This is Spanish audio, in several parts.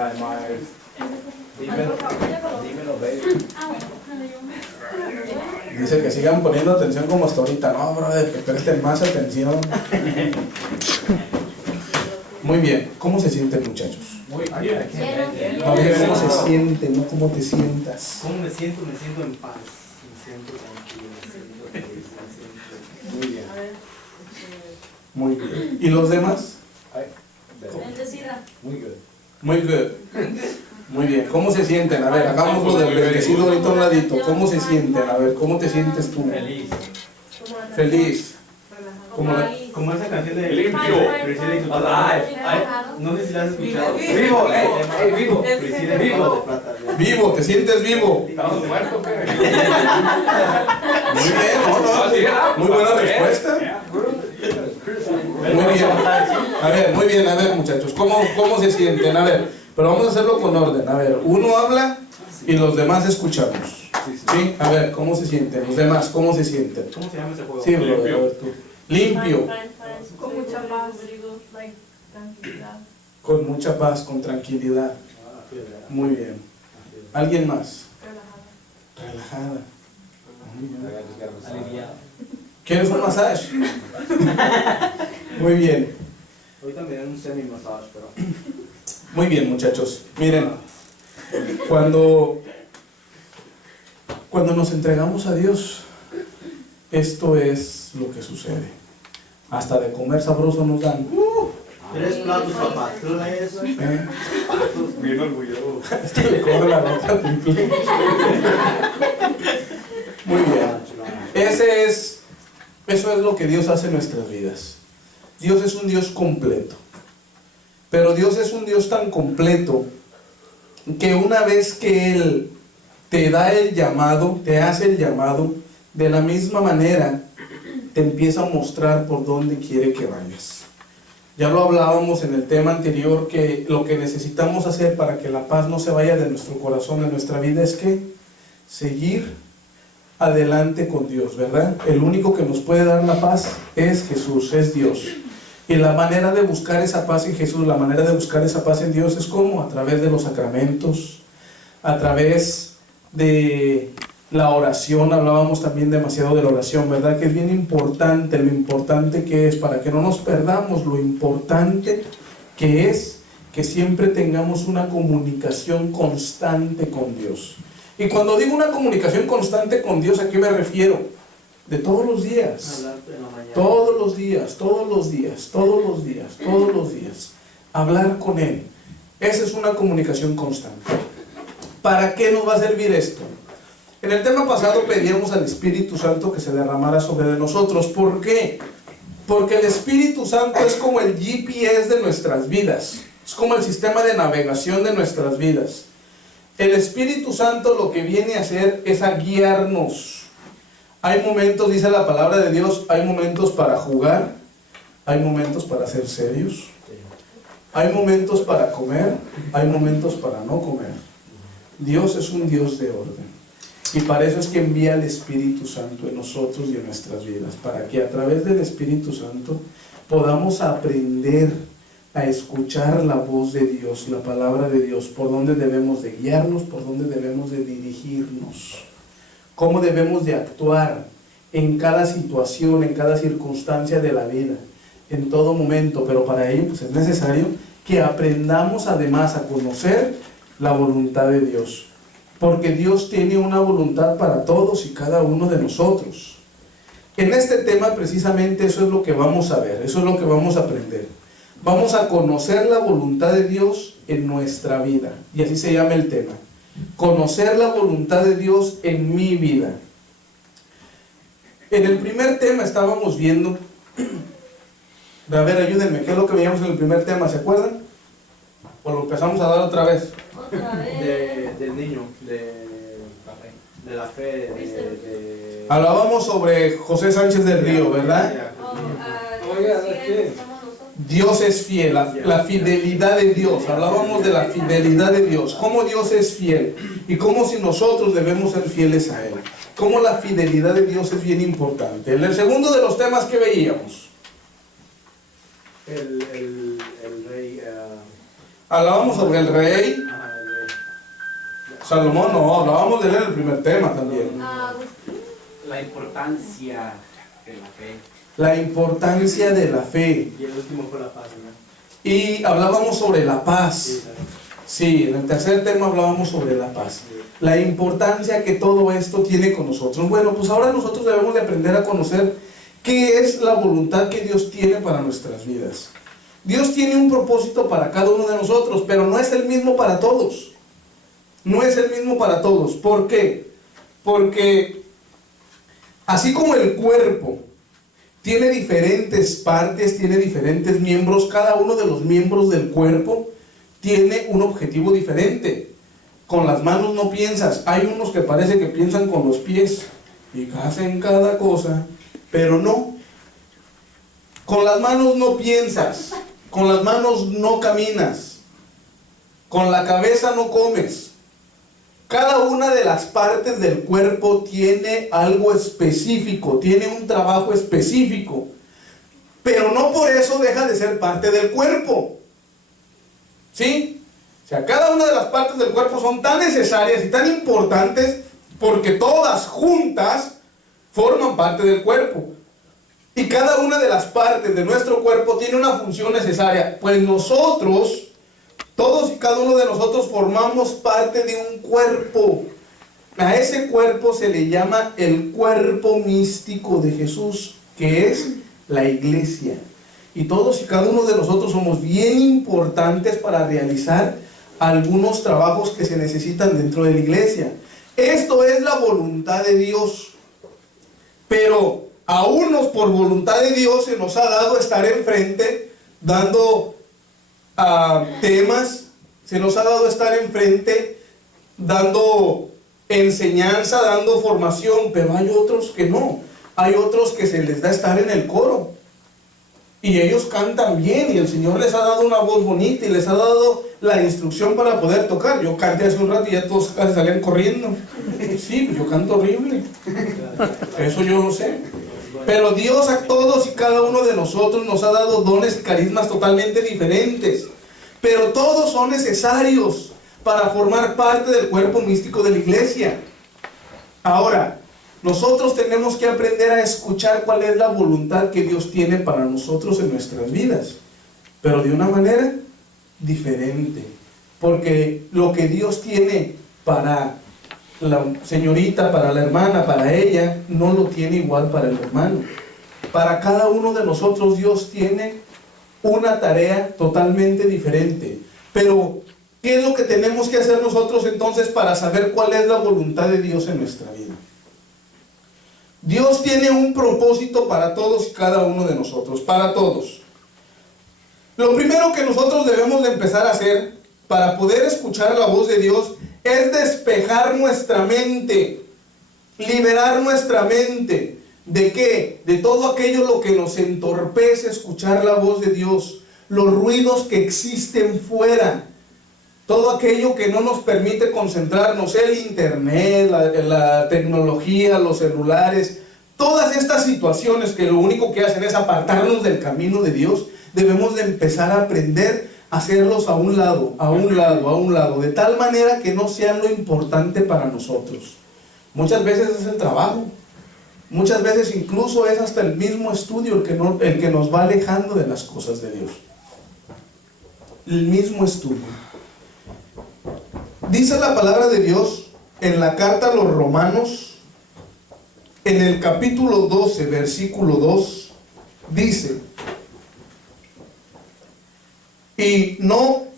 Brian Myers. Dímelo, baby. Dice que sigan poniendo atención como hasta ahorita. No, brother, que presten más atención. Muy bien, ¿cómo se sienten, muchachos? Muy bien. A ver, ¿cómo se sienten? No cómo te sientas. ¿Cómo me siento? Me siento en paz. Me siento tranquilo. Me siento feliz. Me siento... Muy bien. Muy bien. ¿Y los demás? Muy good. Muy good. Muy bien. ¿Cómo se sienten? A ver, hagámoslo del bendecido ahorita a un ladito. ¿Cómo se sienten? A ver, ¿cómo te sientes tú? Feliz. Feliz. Como esa canción de Limpio. Priscila y su Alive. No sé si la has escuchado. Vivo, vivo. Priscila y su de plata. Vivo, ¿te sientes vivo? Estamos muertos, ¿qué? Muy bien, no, muy buena respuesta. Muy bien. Muy bien, a ver, muchachos, ¿cómo se sienten? A ver, pero vamos a hacerlo con orden. A ver, uno habla y los demás escuchamos. ¿Sí? A ver, ¿cómo se sienten? Los demás, ¿cómo se sienten? ¿Cómo se llama ese juego? Sí, bro, a ver tú. Limpio. Con mucha paz, tranquilidad. Con mucha paz, con tranquilidad. Muy bien. ¿Alguien más? Relajada. Muy bien. Aliviado. ¿Quieres un masaje? Muy bien. Ahorita me dan un semi-massage, pero... Muy bien, muchachos. Miren, cuando nos entregamos a Dios, esto es lo que sucede. Hasta de comer sabroso nos dan. 3 platos, papá. 3. Bien orgulloso. Esto le corre la nota triple. Muy bien. Eso es lo que Dios hace en nuestras vidas. Dios es un Dios completo. Pero Dios es un Dios tan completo que una vez que Él te da el llamado, te hace el llamado, de la misma manera te empieza a mostrar por dónde quiere que vayas. Ya lo hablábamos en el tema anterior, que lo que necesitamos hacer para que la paz no se vaya de nuestro corazón, de nuestra vida, es que seguir adelante con Dios, ¿verdad? El único que nos puede dar la paz es Jesús, es Dios. Y la manera de buscar esa paz en Jesús, la manera de buscar esa paz en Dios es ¿cómo? A través de los sacramentos, a través de la oración. Hablábamos también demasiado de la oración, ¿verdad? Que es bien importante, lo importante que es, para que no nos perdamos, lo importante que es que siempre tengamos una comunicación constante con Dios. Y cuando digo una comunicación constante con Dios, ¿a qué me refiero? De todos los días. Hablar en la mañana. Todos los días, todos los días, todos los días, todos los días. Hablar con Él. Esa es una comunicación constante. ¿Para qué nos va a servir esto? En el tema pasado pedíamos al Espíritu Santo que se derramara sobre nosotros. ¿Por qué? Porque el Espíritu Santo es como el GPS de nuestras vidas. Es como el sistema de navegación de nuestras vidas. El Espíritu Santo lo que viene a hacer es a guiarnos. Hay momentos, dice la palabra de Dios, hay momentos para jugar, hay momentos para ser serios, hay momentos para comer, hay momentos para no comer. Dios es un Dios de orden. Y para eso es que envía el Espíritu Santo en nosotros y en nuestras vidas, para que a través del Espíritu Santo podamos aprender a escuchar la voz de Dios, la palabra de Dios, por dónde debemos de guiarnos, por dónde debemos de dirigirnos, cómo debemos de actuar en cada situación, en cada circunstancia de la vida, en todo momento. Pero para ello pues es necesario que aprendamos además a conocer la voluntad de Dios, porque Dios tiene una voluntad para todos y cada uno de nosotros. En este tema precisamente eso es lo que vamos a ver, eso es lo que vamos a aprender. Vamos a conocer la voluntad de Dios en nuestra vida, y así se llama el tema. Conocer la voluntad de Dios en mi vida. En el primer tema estábamos viendo, a ver, ayúdenme, ¿qué es lo que veíamos en el primer tema? ¿Se acuerdan? ¿O lo empezamos a dar otra vez? Del niño, de la fe, Hablábamos sobre José Sánchez del Río, ¿verdad? Dios es fiel, la fidelidad de Dios. Hablábamos de la fidelidad de Dios, cómo Dios es fiel y cómo si nosotros debemos ser fieles a Él, cómo la fidelidad de Dios es bien importante. En el segundo de los temas que veíamos, el rey, Hablábamos sobre el rey. Ajá, Salomón no, hablábamos de él en el primer tema también. Ah, La importancia de la fe. La importancia de la fe. y el último fue la paz, ¿no? Y hablábamos sobre la paz. Sí, ¿sabes? Sí, en el tercer tema hablábamos sobre la paz. La importancia que todo esto tiene con nosotros. Bueno, pues ahora nosotros debemos de aprender a conocer qué es la voluntad que Dios tiene para nuestras vidas. Dios tiene un propósito para cada uno de nosotros, pero no es el mismo para todos. No es el mismo para todos. ¿Por qué? Porque así como el cuerpo tiene diferentes partes, tiene diferentes miembros, cada uno de los miembros del cuerpo tiene un objetivo diferente. Con las manos no piensas. Hay unos que parece que piensan con los pies y hacen cada cosa, pero no. Con las manos no piensas, con las manos no caminas, con la cabeza no comes. Cada una de las partes del cuerpo tiene algo específico, tiene un trabajo específico, pero no por eso deja de ser parte del cuerpo. ¿Sí? O sea, cada una de las partes del cuerpo son tan necesarias y tan importantes porque todas juntas forman parte del cuerpo. Y cada una de las partes de nuestro cuerpo tiene una función necesaria, pues nosotros, todos y cada uno de nosotros formamos parte de un cuerpo. A ese cuerpo se le llama el cuerpo místico de Jesús, que es la iglesia. Y todos y cada uno de nosotros somos bien importantes para realizar algunos trabajos que se necesitan dentro de la iglesia. Esto es la voluntad de Dios. Pero a unos por voluntad de Dios se nos ha dado estar enfrente dando temas, se nos ha dado estar enfrente dando enseñanza, dando formación, pero hay otros que no. Hay otros que se les da estar en el coro. Y ellos cantan bien y el Señor les ha dado una voz bonita y les ha dado la instrucción para poder tocar. Yo canté hace un rato y ya todos casi salían corriendo. Sí, pues yo canto horrible. Eso yo lo sé. Pero Dios a todos y cada uno de nosotros nos ha dado dones y carismas totalmente diferentes. Pero todos son necesarios para formar parte del cuerpo místico de la iglesia. Ahora, nosotros tenemos que aprender a escuchar cuál es la voluntad que Dios tiene para nosotros en nuestras vidas, pero de una manera diferente, porque lo que Dios tiene para la señorita, para la hermana, para ella, no lo tiene igual para el hermano. Para cada uno de nosotros Dios tiene una tarea totalmente diferente, pero ¿qué es lo que tenemos que hacer nosotros entonces para saber cuál es la voluntad de Dios en nuestra vida? Dios tiene un propósito para todos y cada uno de nosotros, para todos. Lo primero que nosotros debemos de empezar a hacer para poder escuchar la voz de Dios es despejar nuestra mente, liberar nuestra mente. ¿De qué? De todo aquello lo que nos entorpece escuchar la voz de Dios, los ruidos que existen fuera, todo aquello que no nos permite concentrarnos, el internet, la tecnología, los celulares, todas estas situaciones que lo único que hacen es apartarnos del camino de Dios. Debemos de empezar a aprender a hacerlos a un lado, a un lado, a un lado, de tal manera que no sean lo importante para nosotros. Muchas veces es el trabajo, muchas veces incluso es hasta el mismo estudio el que nos va alejando de las cosas de Dios. El mismo estudio. Dice la palabra de Dios en la carta a los Romanos, en el capítulo 12, versículo 2, dice: y no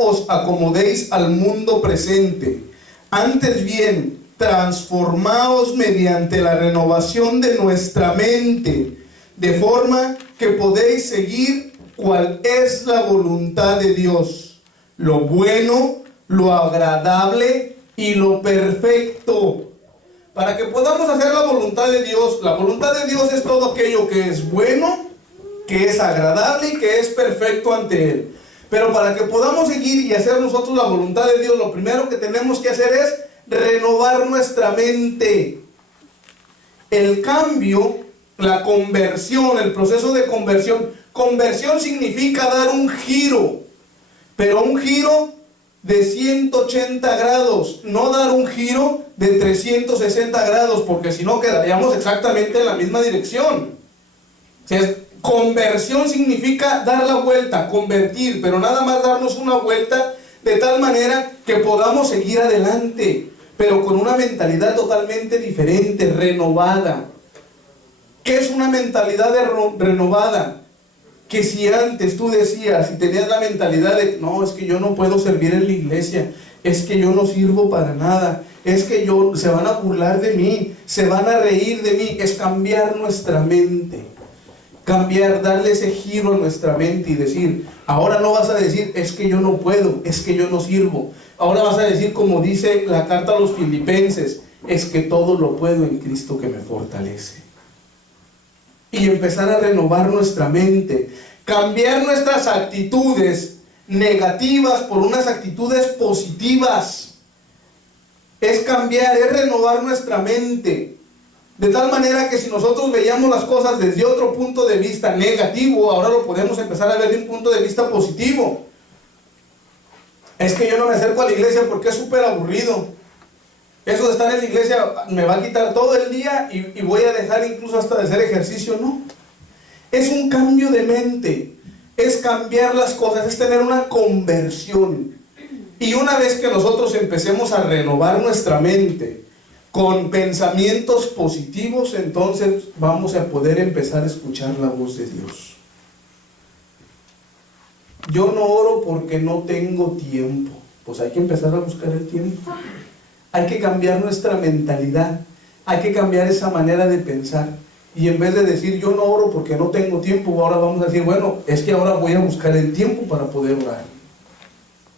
os acomodéis al mundo presente, antes bien, transformaos mediante la renovación de nuestra mente, de forma que podéis seguir cuál es la voluntad de Dios, lo bueno, lo agradable y lo perfecto. Para que podamos hacer la voluntad de Dios, la voluntad de Dios es todo aquello que es bueno, que es agradable y que es perfecto ante Él. Pero para que podamos seguir y hacer nosotros la voluntad de Dios, lo primero que tenemos que hacer es renovar nuestra mente. El cambio, la conversión, el proceso de conversión Conversión significa dar un giro, pero un giro de 180 grados, no dar un giro de 360 grados, porque si no quedaríamos exactamente en la misma dirección. O sea, conversión significa dar la vuelta, convertir, pero nada más darnos una vuelta de tal manera que podamos seguir adelante, pero con una mentalidad totalmente diferente, renovada. ¿Qué es una mentalidad renovada? Que si antes tú decías y tenías la mentalidad de no, es que yo no puedo servir en la iglesia, es que yo no sirvo para nada, es que se van a burlar de mí, se van a reír de mí, es cambiar nuestra mente. Cambiar, darle ese giro a nuestra mente y decir, ahora no vas a decir, es que yo no puedo, es que yo no sirvo. Ahora vas a decir, como dice la carta a los Filipenses, es que todo lo puedo en Cristo que me fortalece. Y empezar a renovar nuestra mente, cambiar nuestras actitudes negativas por unas actitudes positivas. Es cambiar, es renovar nuestra mente. De tal manera que si nosotros veíamos las cosas desde otro punto de vista negativo, ahora lo podemos empezar a ver de un punto de vista positivo. Es que yo no me acerco a la iglesia porque es súper aburrido. Eso de estar en la iglesia me va a quitar todo el día y voy a dejar incluso hasta de hacer ejercicio. No. Es un cambio de mente. Es cambiar las cosas, es tener una conversión. Y una vez que nosotros empecemos a renovar nuestra mente con pensamientos positivos, entonces vamos a poder empezar a escuchar la voz de Dios. Yo no oro porque no tengo tiempo. Pues hay que empezar a buscar el tiempo. Hay que cambiar nuestra mentalidad. Hay que cambiar esa manera de pensar. Y en vez de decir yo no oro porque no tengo tiempo, ahora vamos a decir, bueno, es que ahora voy a buscar el tiempo para poder orar.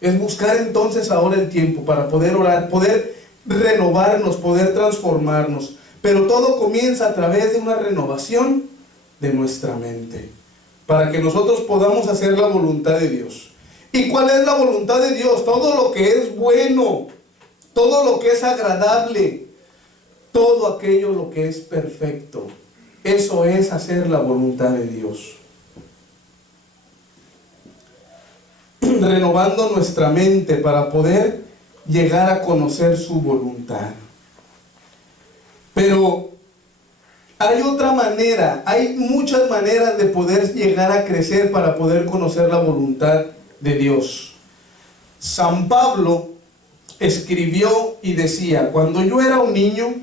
Es buscar entonces ahora el tiempo para poder orar, poder renovarnos, poder transformarnos. Pero todo comienza a través de una renovación de nuestra mente, para que nosotros podamos hacer la voluntad de Dios. ¿Y cuál es la voluntad de Dios? Todo lo que es bueno, todo lo que es agradable, todo aquello lo que es perfecto. Eso es hacer la voluntad de Dios. Renovando nuestra mente para poder llegar a conocer su voluntad. Pero hay otra manera, hay muchas maneras de poder llegar a crecer para poder conocer la voluntad de Dios. San Pablo escribió y decía, cuando yo era un niño,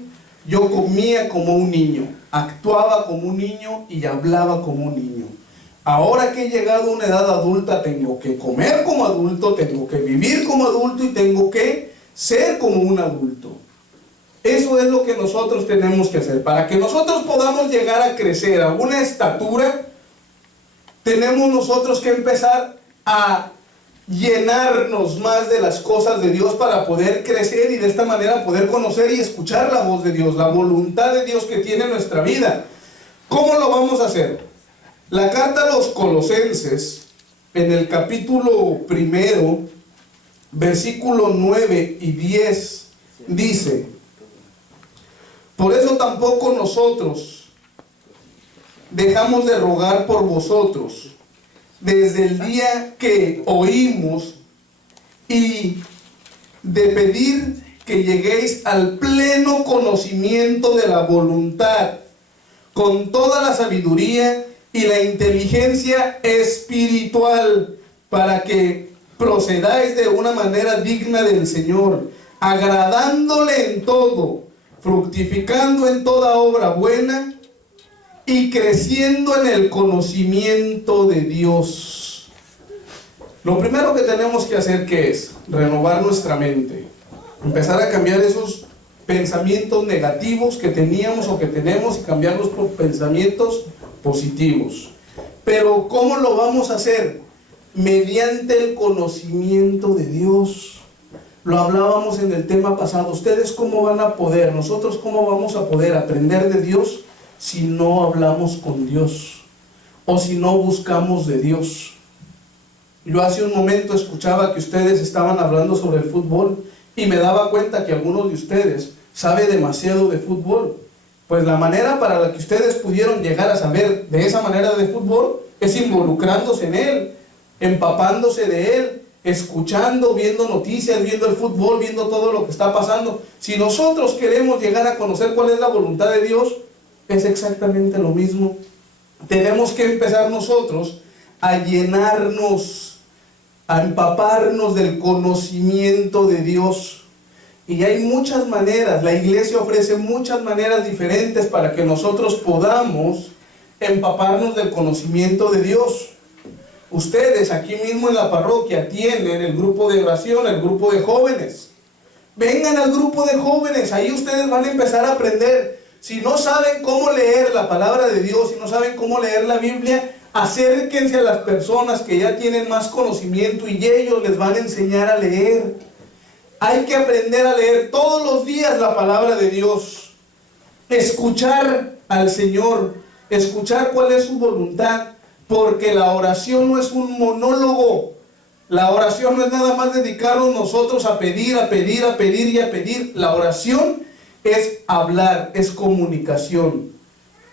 yo comía como un niño, actuaba como un niño y hablaba como un niño. Ahora que he llegado a una edad adulta, tengo que comer como adulto, tengo que vivir como adulto y tengo que ser como un adulto. Eso es lo que nosotros tenemos que hacer. Para que nosotros podamos llegar a crecer a una estatura, tenemos nosotros que empezar a llenarnos más de las cosas de Dios para poder crecer y de esta manera poder conocer y escuchar la voz de Dios, la voluntad de Dios que tiene en nuestra vida. ¿Cómo lo vamos a hacer? La carta a los Colosenses, en el capítulo 1, versículo 9 y 10, dice: por eso tampoco nosotros dejamos de rogar por vosotros, desde el día que oímos, y de pedir que lleguéis al pleno conocimiento de la voluntad, con toda la sabiduría y la inteligencia espiritual, para que procedáis de una manera digna del Señor, agradándole en todo, fructificando en toda obra buena y creciendo en el conocimiento de Dios. Lo primero que tenemos que hacer, ¿qué es? Renovar nuestra mente, empezar a cambiar esos pensamientos negativos que teníamos o que tenemos y cambiarlos por pensamientos positivos. Pero ¿cómo lo vamos a hacer? Mediante el conocimiento de Dios. Lo hablábamos en el tema pasado. ¿Ustedes cómo van a poder? ¿Nosotros cómo vamos a poder aprender de Dios si no hablamos con Dios? O si no buscamos de Dios. Yo hace un momento escuchaba que ustedes estaban hablando sobre el fútbol y me daba cuenta que algunos de ustedes saben demasiado de fútbol. Pues la manera para la que ustedes pudieron llegar a saber de esa manera de fútbol es involucrándose en Él, empapándose de Él, escuchando, viendo noticias, viendo el fútbol, viendo todo lo que está pasando. Si nosotros queremos llegar a conocer cuál es la voluntad de Dios, es exactamente lo mismo. Tenemos que empezar nosotros a llenarnos, a empaparnos del conocimiento de Dios. Y hay muchas maneras, la iglesia ofrece muchas maneras diferentes para que nosotros podamos empaparnos del conocimiento de Dios. Ustedes aquí mismo en la parroquia tienen el grupo de oración, el grupo de jóvenes. Vengan al grupo de jóvenes, ahí ustedes van a empezar a aprender. Si no saben cómo leer la palabra de Dios, si no saben cómo leer la Biblia, acérquense a las personas que ya tienen más conocimiento y ellos les van a enseñar a leer. Hay que aprender a leer todos los días la palabra de Dios, escuchar al Señor, escuchar cuál es su voluntad, porque la oración no es un monólogo. La oración no es nada más dedicarnos nosotros a pedir, a pedir, a pedir y a pedir. La oración es hablar, es comunicación.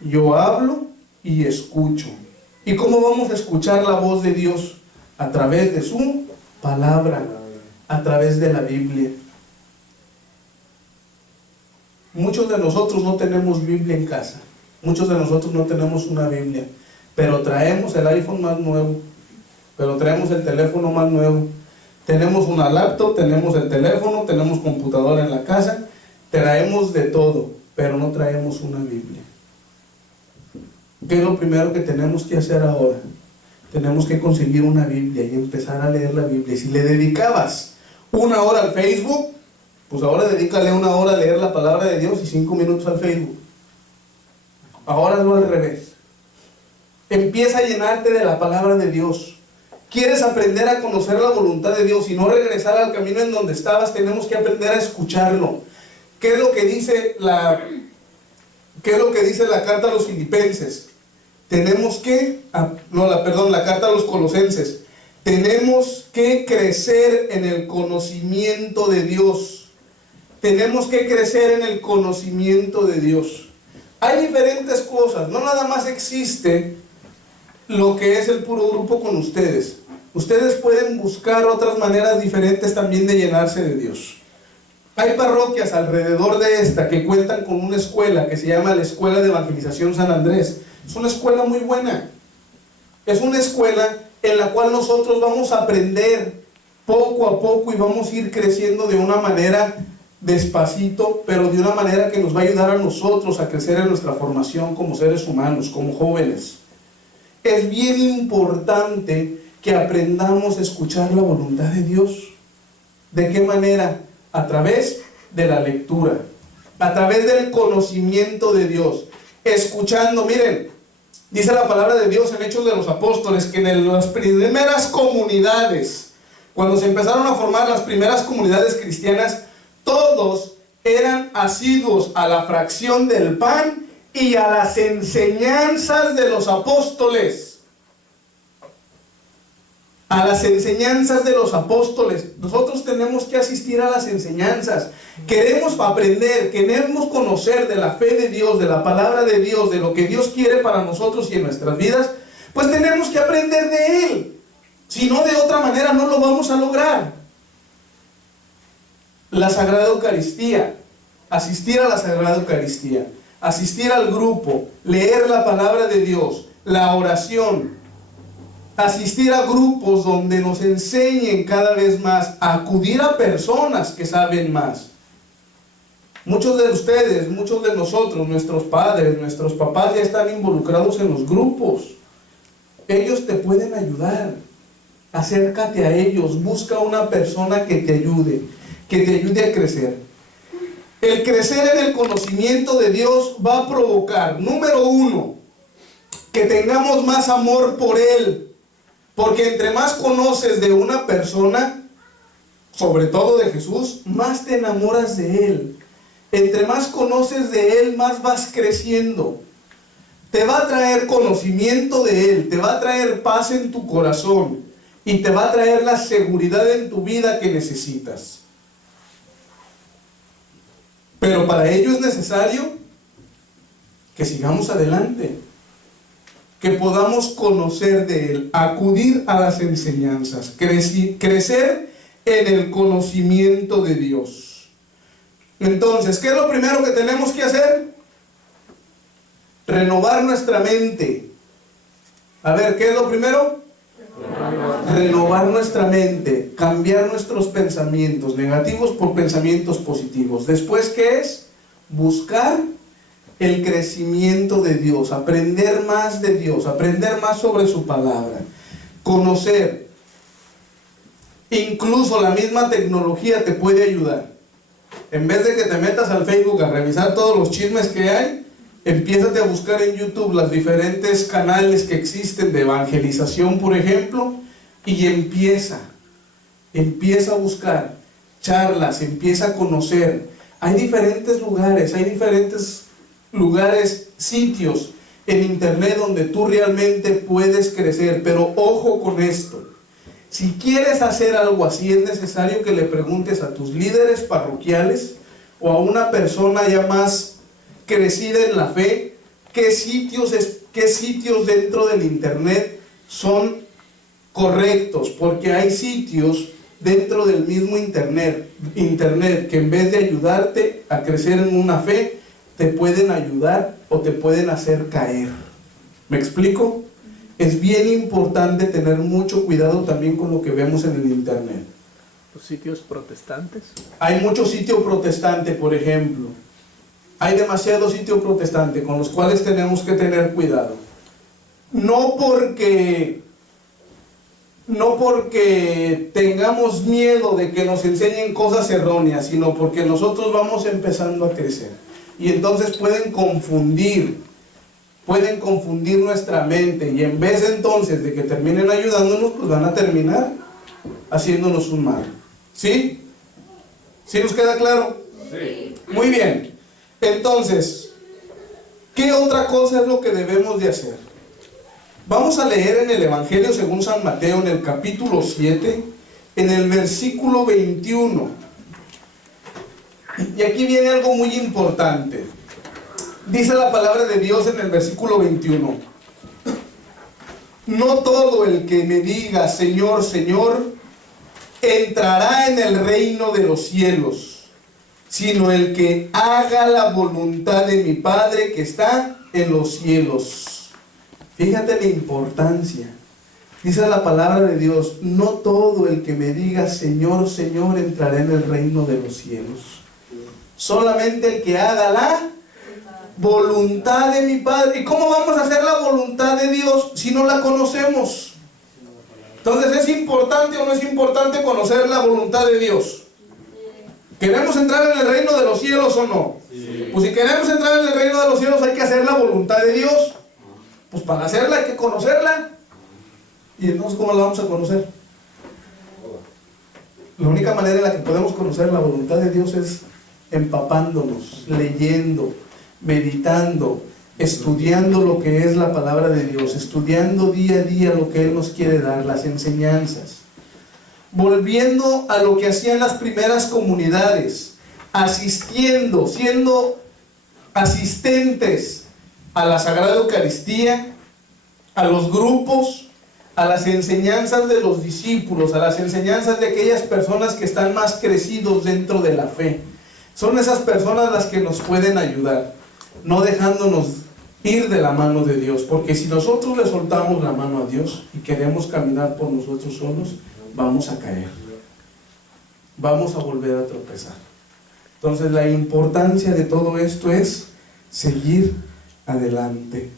Yo hablo y escucho. ¿Y cómo vamos a escuchar la voz de Dios? A través de su palabra, a través de la Biblia. Muchos de nosotros no tenemos Biblia en casa. Muchos de nosotros no tenemos una Biblia. Pero traemos el iPhone más nuevo. Pero traemos el teléfono más nuevo. Tenemos una laptop, tenemos el teléfono, tenemos computadora en la casa. Traemos de todo, pero no traemos una Biblia. ¿Qué es lo primero que tenemos que hacer ahora? Tenemos que conseguir una Biblia y empezar a leer la Biblia. Si le dedicabas 1 hora al Facebook, pues ahora dedícale 1 hora a leer la palabra de Dios y 5 minutos al Facebook. Ahora hazlo al revés. Empieza a llenarte de la palabra de Dios. ¿Quieres aprender a conocer la voluntad de Dios y no regresar al camino en donde estabas? Tenemos que aprender a escucharlo. ¿Qué es lo que dice la carta a los Filipenses? Tenemos que, la carta a los Colosenses. Tenemos que crecer en el conocimiento de Dios. Tenemos que crecer en el conocimiento de Dios. Hay diferentes cosas, no nada más existe lo que es el puro grupo con ustedes. Ustedes pueden buscar otras maneras diferentes también de llenarse de Dios. Hay parroquias alrededor de esta que cuentan con una escuela que se llama la Escuela de Evangelización San Andrés. Es una escuela muy buena. Es una escuela en la cual nosotros vamos a aprender poco a poco y vamos a ir creciendo de una manera despacito, pero de una manera que nos va a ayudar a nosotros a crecer en nuestra formación como seres humanos, como jóvenes. Es bien importante que aprendamos a escuchar la voluntad de Dios. ¿De qué manera? A través de la lectura, a través del conocimiento de Dios, escuchando. Miren, dice la palabra de Dios en Hechos de los Apóstoles que en las primeras comunidades, cuando se empezaron a formar las primeras comunidades cristianas, todos eran asiduos a la fracción del pan y a las enseñanzas de los apóstoles. A las enseñanzas de los apóstoles. Nosotros tenemos que asistir a las enseñanzas. Queremos aprender, queremos conocer de la fe de Dios, de la palabra de Dios, de lo que Dios quiere para nosotros y en nuestras vidas. Pues tenemos que aprender de Él. Si no, de otra manera no lo vamos a lograr. La Sagrada Eucaristía. Asistir a la Sagrada Eucaristía. Asistir al grupo. Leer la palabra de Dios. La oración. Asistir a grupos donde nos enseñen cada vez más, a acudir a personas que saben más. Muchos de ustedes, muchos de nosotros, nuestros padres, nuestros papás ya están involucrados en los grupos. Ellos te pueden ayudar. Acércate a ellos, busca una persona que te ayude a crecer. El crecer en el conocimiento de Dios va a provocar, número 1, que tengamos más amor por Él. Porque entre más conoces de una persona, sobre todo de Jesús, más te enamoras de Él. Entre más conoces de Él, más vas creciendo. Te va a traer conocimiento de Él, te va a traer paz en tu corazón y te va a traer la seguridad en tu vida que necesitas. Pero para ello es necesario que sigamos adelante. que podamos conocer de Él, acudir a las enseñanzas, crecer en el conocimiento de Dios. Entonces, ¿qué es lo primero que tenemos que hacer? Renovar nuestra mente. A ver, ¿qué es lo primero? Renovar nuestra mente, cambiar nuestros pensamientos negativos por pensamientos positivos. Después, ¿qué es? Buscar el crecimiento de Dios, aprender más de Dios, aprender más sobre su palabra, conocer. Incluso la misma tecnología te puede ayudar. En vez de que te metas al Facebook a revisar todos los chismes que hay, empiézate a buscar en YouTube los diferentes canales que existen de evangelización, por ejemplo, y empieza a buscar charlas, empieza a conocer. Hay diferentes lugares, sitios en internet donde tú realmente puedes crecer, pero ojo con esto. Si quieres hacer algo así, es necesario que le preguntes a tus líderes parroquiales o a una persona ya más crecida en la fe, qué sitios dentro del internet son correctos, porque hay sitios dentro del mismo internet que en vez de ayudarte a crecer en una fe, te pueden ayudar o te pueden hacer caer. ¿Me explico? Es bien importante tener mucho cuidado también con lo que vemos en el internet. Los sitios protestantes. Hay mucho sitio protestante, por ejemplo. Hay demasiado sitio protestante con los cuales tenemos que tener cuidado. No porque tengamos miedo de que nos enseñen cosas erróneas, sino porque nosotros vamos empezando a crecer. Y entonces pueden confundir nuestra mente, y en vez entonces de que terminen ayudándonos, pues van a terminar haciéndonos un mal. ¿Sí? ¿Sí nos queda claro? Sí. Muy bien. Entonces, ¿qué otra cosa es lo que debemos de hacer? Vamos a leer en el Evangelio según San Mateo, en el capítulo 7, en el versículo 21. Y aquí viene algo muy importante. Dice la palabra de Dios en el versículo 21. No todo el que me diga Señor, Señor, entrará en el reino de los cielos, sino el que haga la voluntad de mi Padre que está en los cielos. Fíjate la importancia. Dice la palabra de Dios, no todo el que me diga Señor, Señor, entrará en el reino de los cielos. Solamente el que haga la voluntad de mi Padre. ¿Y cómo vamos a hacer la voluntad de Dios si no la conocemos? Entonces, ¿es importante o no es importante conocer la voluntad de Dios? ¿Queremos entrar en el reino de los cielos o no? Sí. Pues si queremos entrar en el reino de los cielos hay que hacer la voluntad de Dios. Pues para hacerla hay que conocerla. ¿Y entonces cómo la vamos a conocer? La única manera en la que podemos conocer la voluntad de Dios es empapándonos, leyendo, meditando, estudiando lo que es la palabra de Dios, estudiando día a día lo que Él nos quiere dar, las enseñanzas. Volviendo a lo que hacían las primeras comunidades, asistiendo, siendo asistentes a la Sagrada Eucaristía, a los grupos, a las enseñanzas de los discípulos, a las enseñanzas de aquellas personas que están más crecidos dentro de la fe. Son esas personas las que nos pueden ayudar, no dejándonos ir de la mano de Dios, porque si nosotros le soltamos la mano a Dios y queremos caminar por nosotros solos, vamos a caer, vamos a volver a tropezar. Entonces la importancia de todo esto es seguir adelante.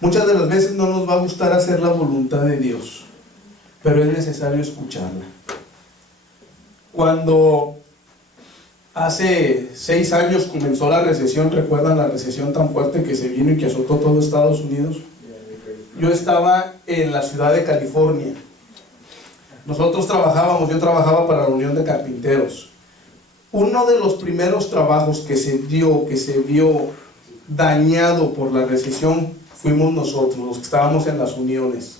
Muchas de las veces no nos va a gustar hacer la voluntad de Dios, pero es necesario escucharla. Cuando hace 6 años comenzó la recesión, ¿recuerdan la recesión tan fuerte que se vino y que azotó todo Estados Unidos? Yo estaba en la ciudad de California. Yo trabajaba para la Unión de Carpinteros. Uno de los primeros trabajos que se vio dañado por la recesión fuimos nosotros, los que estábamos en las uniones,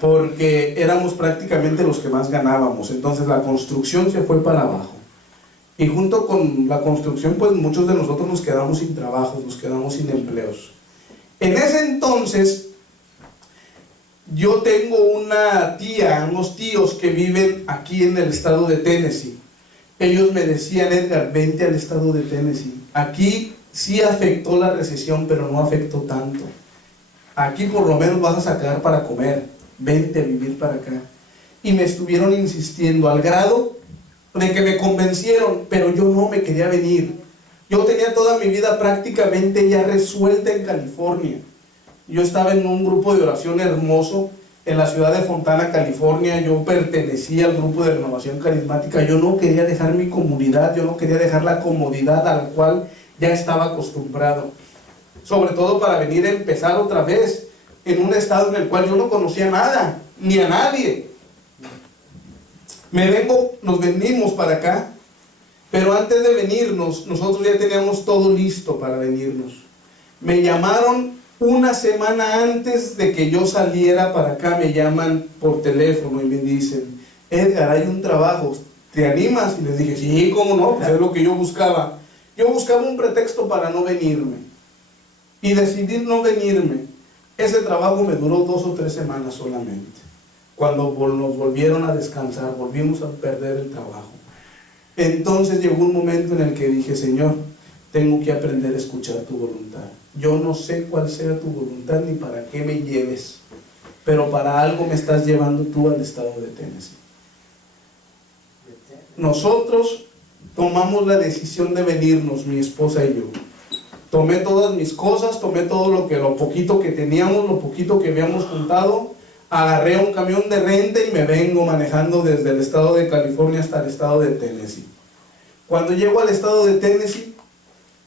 porque éramos prácticamente los que más ganábamos. Entonces la construcción se fue para abajo, y junto con la construcción, pues muchos de nosotros nos quedamos sin trabajo, nos quedamos sin empleos. En ese entonces, yo tengo una tía, unos tíos que viven aquí en el estado de Tennessee. Ellos me decían: Edgar, vente al estado de Tennessee. Aquí sí afectó la recesión, pero no afectó tanto. Aquí por lo menos vas a sacar para comer. Vente a vivir para acá. Y me estuvieron insistiendo al grado de que me convencieron, pero yo no me quería venir. Yo tenía toda mi vida prácticamente ya resuelta en California. Yo estaba en un grupo de oración hermoso en la ciudad de Fontana, California. Yo pertenecía al grupo de renovación carismática. Yo no quería dejar mi comunidad, yo no quería dejar la comodidad a la cual ya estaba acostumbrado. Sobre todo para venir a empezar otra vez en un estado en el cual yo no conocía nada, ni a nadie. Nos venimos para acá, pero antes de venirnos, nosotros ya teníamos todo listo para venirnos. Me llamaron una semana antes de que yo saliera para acá, me llaman por teléfono y me dicen: Edgar, hay un trabajo, ¿te animas? Y les dije: sí, ¿cómo no? Pues es lo que yo buscaba. Yo buscaba un pretexto para no venirme. Y decidí no venirme. Ese trabajo me duró 2 o 3 semanas solamente. Cuando nos volvieron a descansar, volvimos a perder el trabajo. Entonces llegó un momento en el que dije: Señor, tengo que aprender a escuchar tu voluntad. Yo no sé cuál sea tu voluntad ni para qué me lleves, pero para algo me estás llevando tú al estado de Tennessee. Nosotros tomamos la decisión de venirnos, mi esposa y yo. Tomé todas mis cosas, tomé todo lo poquito que teníamos, lo poquito que habíamos juntado, agarré un camión de renta y me vengo manejando desde el estado de California hasta el estado de Tennessee. Cuando llego al estado de Tennessee,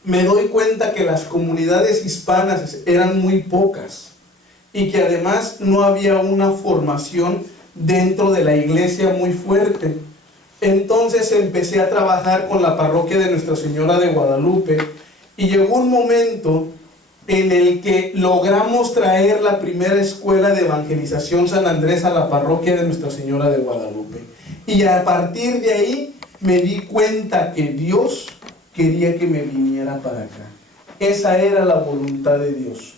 me doy cuenta que las comunidades hispanas eran muy pocas y que además no había una formación dentro de la iglesia muy fuerte. Entonces empecé a trabajar con la parroquia de Nuestra Señora de Guadalupe y llegó un momento en el que logramos traer la primera escuela de evangelización San Andrés a la parroquia de Nuestra Señora de Guadalupe. Y a partir de ahí me di cuenta que Dios quería que me viniera para acá. Esa era la voluntad de Dios.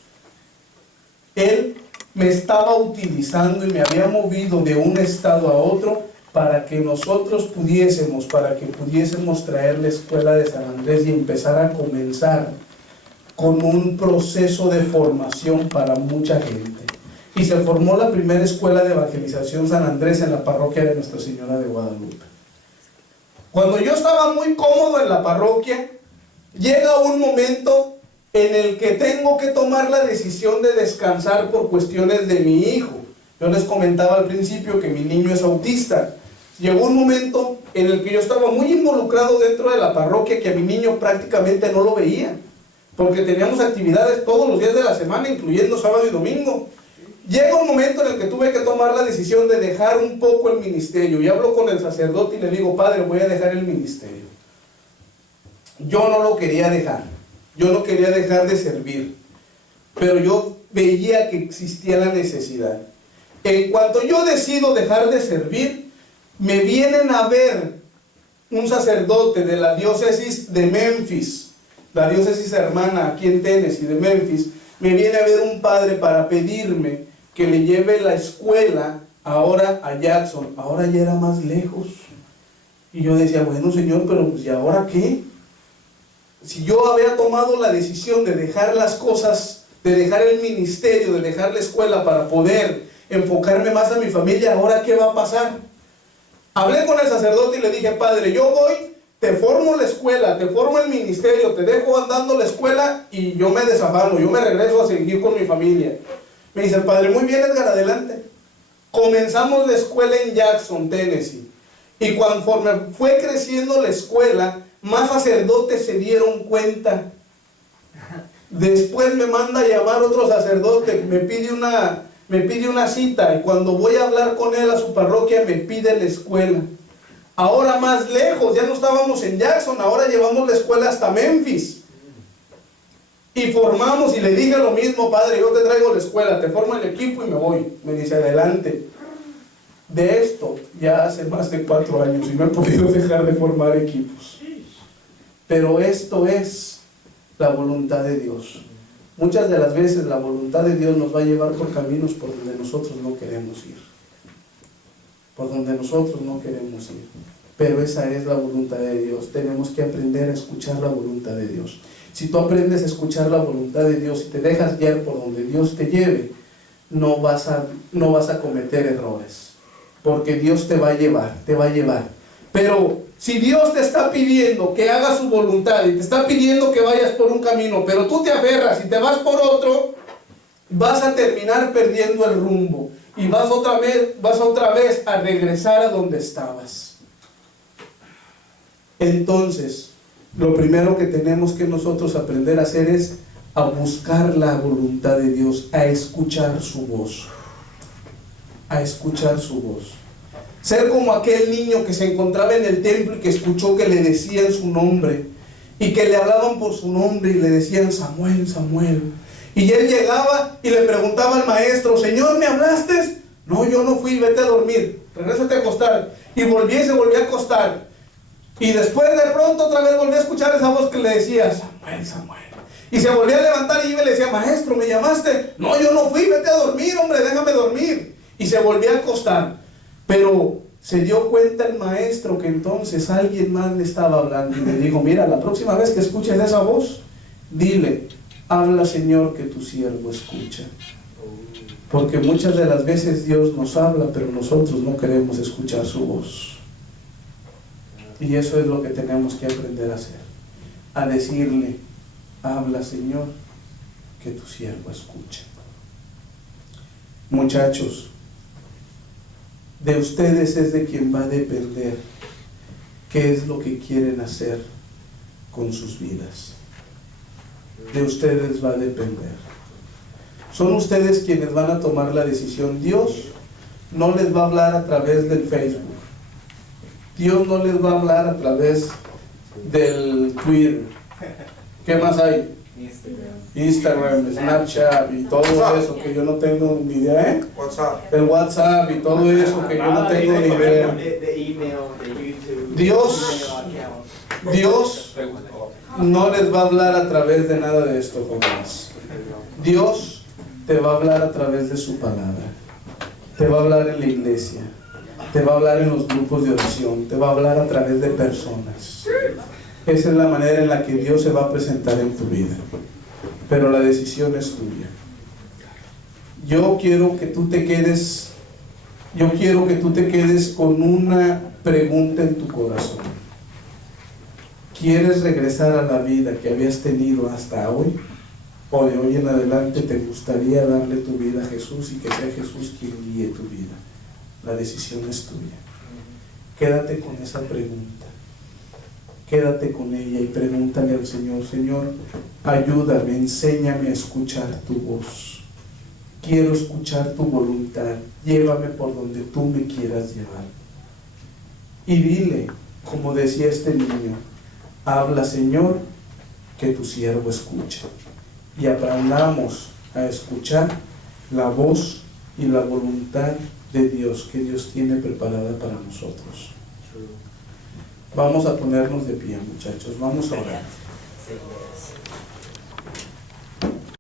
Él me estaba utilizando y me había movido de un estado a otro para que nosotros pudiésemos traer la escuela de San Andrés y empezar a comenzar con un proceso de formación para mucha gente. Y se formó la primera escuela de evangelización San Andrés en la parroquia de Nuestra Señora de Guadalupe. Cuando yo estaba muy cómodo en la parroquia, llega un momento en el que tengo que tomar la decisión de descansar por cuestiones de mi hijo. Yo les comentaba al principio que mi niño es autista. Llegó un momento en el que yo estaba muy involucrado dentro de la parroquia, que a mi niño prácticamente no lo veía, porque teníamos actividades todos los días de la semana, incluyendo sábado y domingo. Llega un momento en el que tuve que tomar la decisión de dejar un poco el ministerio, y hablo con el sacerdote y le digo: Padre, voy a dejar el ministerio. Yo no lo quería dejar, yo no quería dejar de servir, pero yo veía que existía la necesidad. En cuanto yo decido dejar de servir, me vienen a ver un sacerdote de la diócesis de Memphis, la diócesis hermana aquí en Tennessee de Memphis. Me viene a ver un padre para pedirme que le lleve la escuela ahora a Jackson. Ahora ya era más lejos. Y yo decía: bueno, Señor, pero pues ¿y ahora qué? Si yo había tomado la decisión de dejar las cosas, de dejar el ministerio, de dejar la escuela para poder enfocarme más a mi familia, ¿ahora qué va a pasar? Hablé con el sacerdote y le dije: Padre, yo voy, te formo la escuela, te formo el ministerio, te dejo andando la escuela y yo me desafano, yo me regreso a seguir con mi familia. Me dice el padre: muy bien, Edgar, adelante. Comenzamos la escuela en Jackson, Tennessee. Y conforme fue creciendo la escuela, más sacerdotes se dieron cuenta. Después me manda a llamar otro sacerdote, me pide una cita, y cuando voy a hablar con él a su parroquia me pide la escuela. Ahora más lejos, ya no estábamos en Jackson, ahora llevamos la escuela hasta Memphis. Y formamos, y le dije lo mismo: Padre, yo te traigo la escuela, te formo el equipo y me voy. Me dice: adelante. De esto ya hace más de 4 años y no he podido dejar de formar equipos. Pero esto es la voluntad de Dios. muchas de las veces la voluntad de Dios nos va a llevar por caminos por donde nosotros no queremos ir. Por donde nosotros no queremos ir. Pero esa es la voluntad de Dios. Tenemos que aprender a escuchar la voluntad de Dios. Si tú aprendes a escuchar la voluntad de Dios y te dejas guiar por donde Dios te lleve, no vas a cometer errores. Porque Dios te va a llevar, te va a llevar. Pero si Dios te está pidiendo que hagas su voluntad y te está pidiendo que vayas por un camino, pero tú te aferras y te vas por otro, vas a terminar perdiendo el rumbo y vas otra vez a regresar a donde estabas. Entonces, lo primero que tenemos que nosotros aprender a hacer es a buscar la voluntad de Dios, a escuchar su voz. A escuchar su voz. Ser como aquel niño que se encontraba en el templo y que escuchó que le decían su nombre y que le hablaban por su nombre y le decían Samuel, Samuel. Y él llegaba y le preguntaba al maestro, Señor, ¿me hablaste? No, yo no fui, vete a dormir, regrésate a acostar. Y se volvió a acostar. Y después de pronto otra vez volví a escuchar esa voz que le decía Samuel, Samuel. Y se volvió a levantar y iba y le decía, maestro, ¿me llamaste? No, yo no fui, vete a dormir, hombre, déjame dormir. Y se volvió a acostar. Pero se dio cuenta el maestro que entonces alguien más le estaba hablando. Y le dijo, mira, la próxima vez que escuches esa voz, dile, habla Señor que tu siervo escucha. Porque muchas de las veces Dios nos habla, pero nosotros no queremos escuchar su voz. Y eso es lo que tenemos que aprender a hacer. A decirle, habla Señor que tu siervo escucha. Muchachos, de ustedes es de quien va a depender qué es lo que quieren hacer con sus vidas. De ustedes va a depender. Son ustedes quienes van a tomar la decisión. Dios no les va a hablar a través del Facebook. Dios no les va a hablar a través del Twitter. ¿Qué más hay? Instagram, Snapchat y todo eso que yo no tengo ni idea, ¿eh? El WhatsApp y todo eso que yo no tengo ni idea. Dios no les va a hablar a través de nada de esto, jóvenes. Dios te va a hablar a través de su palabra. Te va a hablar en la iglesia. Te va a hablar en los grupos de oración. Te va a hablar a través de personas. Esa es la manera en la que Dios se va a presentar en tu vida. Pero la decisión es tuya. Yo quiero que tú te quedes con una pregunta en tu corazón. ¿Quieres regresar a la vida que habías tenido hasta hoy? ¿O de hoy en adelante te gustaría darle tu vida a Jesús y que sea Jesús quien guíe tu vida? La decisión es tuya. Quédate con esa pregunta. Quédate con ella y pregúntale al Señor, Señor, ayúdame, enséñame a escuchar tu voz. Quiero escuchar tu voluntad. Llévame por donde tú me quieras llevar. Y dile, como decía este niño, habla Señor, que tu siervo escucha. Y aprendamos a escuchar la voz y la voluntad de Dios que Dios tiene preparada para nosotros. Vamos a ponernos de pie, muchachos, vamos a orar.